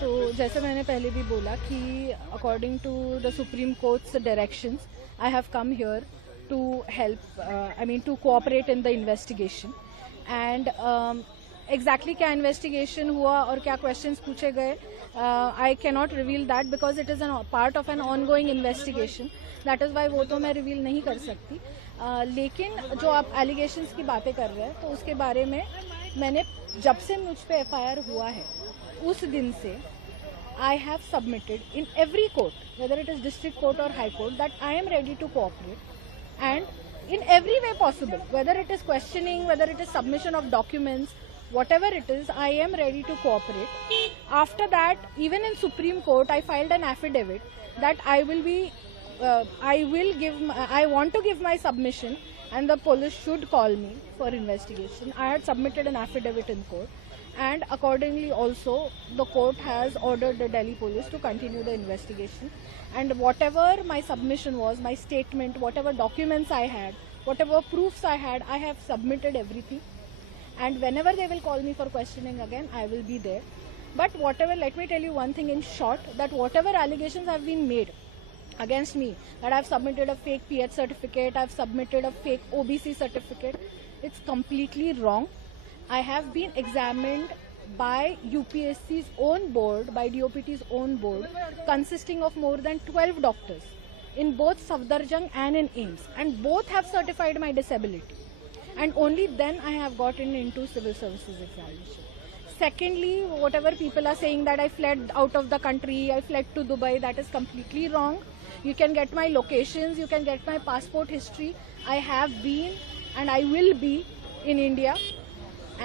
तो जैसे मैंने पहले भी बोला कि according to the supreme court's directions I have come here to help to cooperate in the investigation and exactly क्या इन्वेस्टिगेशन हुआ और क्या क्वेश्चंस पूछे गए I can not reveal that because it is an part of an ongoing investigation. That is why वो तो मैं reveal नहीं कर सकती. लेकिन जो आप एलिगेशंस की बातें कर रहे हैं तो उसके बारे में मैंने जब से मुझ पे FIR हुआ है उस दिन से I have submitted in every court, whether it is district court or high court, that I am ready to cooperate and in every way possible, whether it is questioning, whether it is submission of documents, whatever it is, I am ready to cooperate. After that, even in Supreme Court, I filed an affidavit that I want to give my submission and the police should call me for investigation. I had submitted an affidavit in court. And accordingly also the court has ordered the Delhi police to continue the investigation, and whatever my submission was, my statement, whatever documents I had, whatever proofs I had, I have submitted everything, and whenever they will call me for questioning again, I will be there. But whatever, let me tell you one thing in short, that whatever allegations have been made against me, that I have submitted a fake PH certificate, I have submitted a fake OBC certificate, it's completely wrong. I have been examined by UPSC's own board, by DOPT's own board, consisting of more than 12 doctors in both Safdarjung and in AIIMS, and both have certified my disability. And only then I have gotten into civil services examination. Secondly, whatever people are saying that I fled out of the country, I fled to Dubai, that is completely wrong. You can get my locations, you can get my passport history. I have been and I will be in India.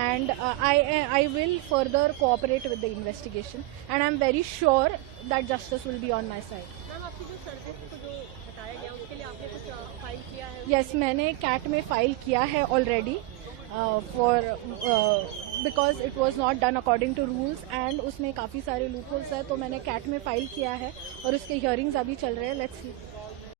And I will further cooperate with the investigation, and I'm very sure that justice will be on my side. Ma'am, आपकी जो service को जो हटाया गया उसके लिए आपने कुछ फाइल किया है? Yes, मैंने CAT में फाइल किया है already because it was not done according to rules and उसमें काफ़ी सारे loopholes है, तो मैंने CAT में फाइल किया है और उसके hearings अभी चल रहे हैं. Let's see.